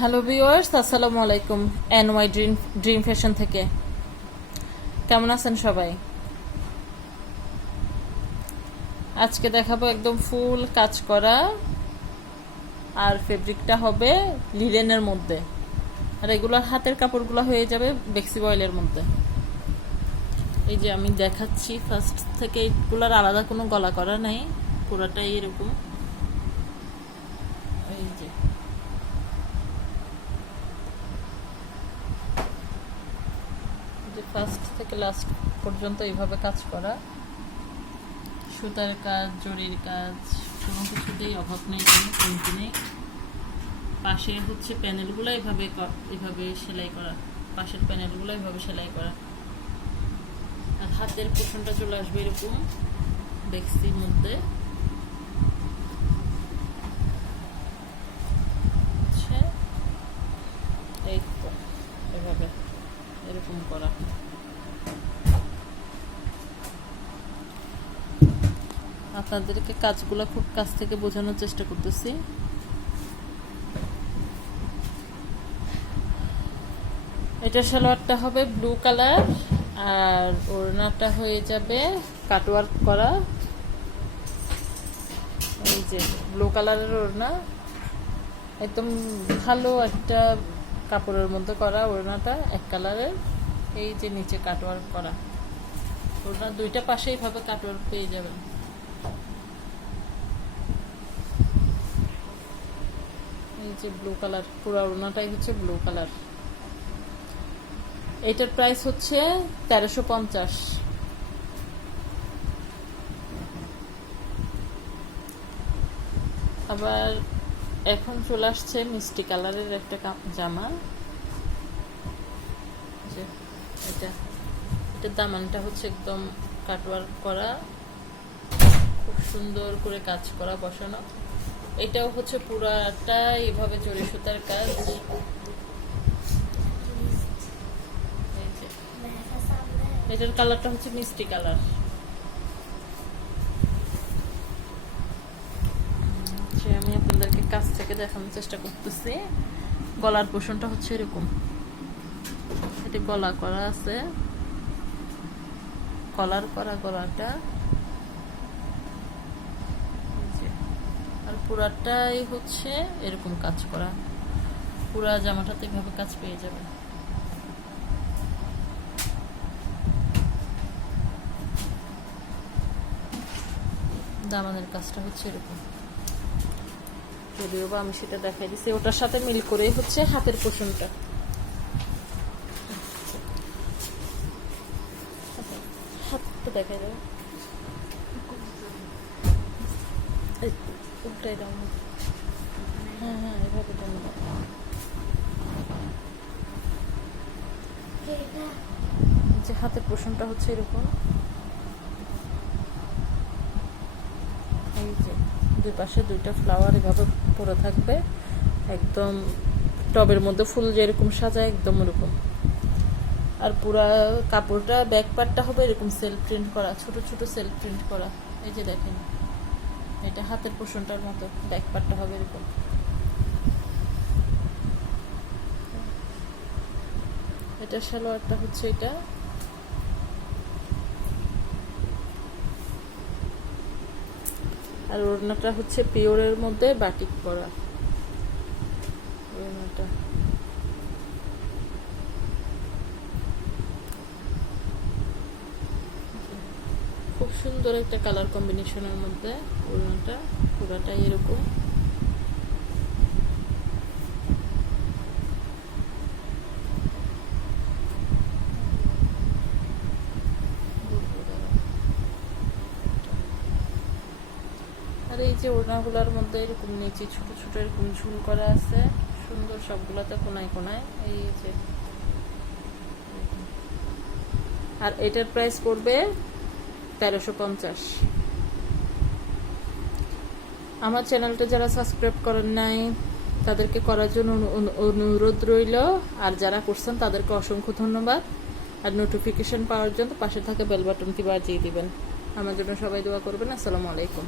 Hello viewers, আসসালামু আলাইকুম। NY dream fashion থেকে কেমন আছেন সবাই? আজকে দেখাবো একদম ফুল কাজ করা, আর ফেব্রিকটা হবে লিলেনের মধ্যে, আর এগুলোর হাতের কাপড়গুলো হয়ে যাবে বেক্সি বয়েলের মধ্যে। এই যে আমি দেখাচ্ছি ফার্স্ট থেকে, এগুলোর আলাদা কোনো গলা করা নেই, পুরোটাই এরকম। এই যে ফার্স্ট থেকে লাস্ট পর্যন্ত এইভাবে কাজ করা, সুতার কাজ, জরির কাজ, কোনো কিছুতেই অভাব নেই, কোনো কমতি নেই। পাশে হচ্ছে প্যানেলগুলো এভাবে সেলাই করা, পাশের প্যানেলগুলো এভাবে সেলাই করা, আর হাতের পোষণটা চলে আসবে এরকম বেক্সির মধ্যে। এই তো এভাবে এরকম করা। আপনাদেরকে কাজগুলো খুব কাছ থেকে বোঝানোর চেষ্টা করতেছি। এটা সালোয়ারটা হবে ব্লু কালার, আর ওড়নাটা হয়ে যাবে কাটওয়ার্ক করা। এই যে ব্লু কালারের ওড়না, একদম ভালো একটা কাপড়ের মধ্যে করা ওড়নাটা, এক কালারের। এই যে নিচে কাটওয়ার্ক করা ওড়না, দুইটা পাশে এইভাবে কাটওয়ার্ক পেয়ে যাবেন। এই যে ব্লু কালার, পুরো ওড়নাটাই হচ্ছে ব্লু কালার। এটার প্রাইস হচ্ছে 1350। আবার এখন চলে আসছে মিষ্টি কালারের একটা জামা। এটার দামানটা হচ্ছে একদম কাটওয়ার্ক করা, খুব সুন্দর করে কাজ করা বসানো। এটাও হচ্ছে পুরাটা এইভাবে জরি সুতার কাজ। এটার কালারটা হচ্ছে মিষ্টি কালার। আমি আপনাদেরকে কাছ থেকে দেখানোর চেষ্টা করতেছি। গলার পোষণটা হচ্ছে এরকম, এটা গলা করা আছে, কলার করা গলাটা, আর পুরাটাই হচ্ছে এরকম কাজ করা। পুরা জামাটাতে এভাবে কাজ পেয়ে যাবে। দামানের কাজটা হচ্ছে এরকম, যদিও বা আমি সেটা দেখাই দিচ্ছি, ওটার সাথে মিল করে হচ্ছে হাতের পোষণটা। হাতটা দেখাই দেবো, উল্টাই দাও। হ্যাঁ হ্যাঁ, এভাবে টানো। যে হাতের পোষণটা হচ্ছে এরকম। এই যে দুই পাশে দুইটা ফ্লাওয়ার এভাবে পরে থাকবে, একদম টবের মধ্যে ফুল যেরকম সাজায় একদম ওরকম। আর পুরা কাপড়টা ব্যাক পার্টটা হবে এরকম সেলফ প্রিন্ট করা, ছোট ছোট সেলফ প্রিন্ট করা। এই যে দেখেন, এটা হাতের পোষণটার মতো, ব্যাক পার্টটা হবে এরকম। এটা সালোয়ারটা হচ্ছে এটা, আর ওড়নাটা হচ্ছে পিওরের মধ্যে বাটিক করা ওড়নাটা। খুব সুন্দর একটা কালার কম্বিনেশনের মধ্যে ওড়নাটা, পুরাটাই এরকম। আর এই যে ওড়নাগুলোর মধ্যে এরকম নিচে ছোট ছোট এরকম ঝুল করা আছে, সুন্দর সবগুলোতে কোনায় কোনায়। এই যে, আর এটার প্রাইস পড়বে 1350। আমার চ্যানেলটা যারা সাবস্ক্রাইব করেন নাই তাদেরকে করার জন্য অনুরোধ রইল, আর যারা করছেন তাদেরকে অসংখ্য ধন্যবাদ। আর নোটিফিকেশন পাওয়ার জন্য পাশে থাকা বেল বাটনটি বাজিয়ে দিবেন। আমার জন্য সবাই দোয়া করবেন। আসসালামু আলাইকুম।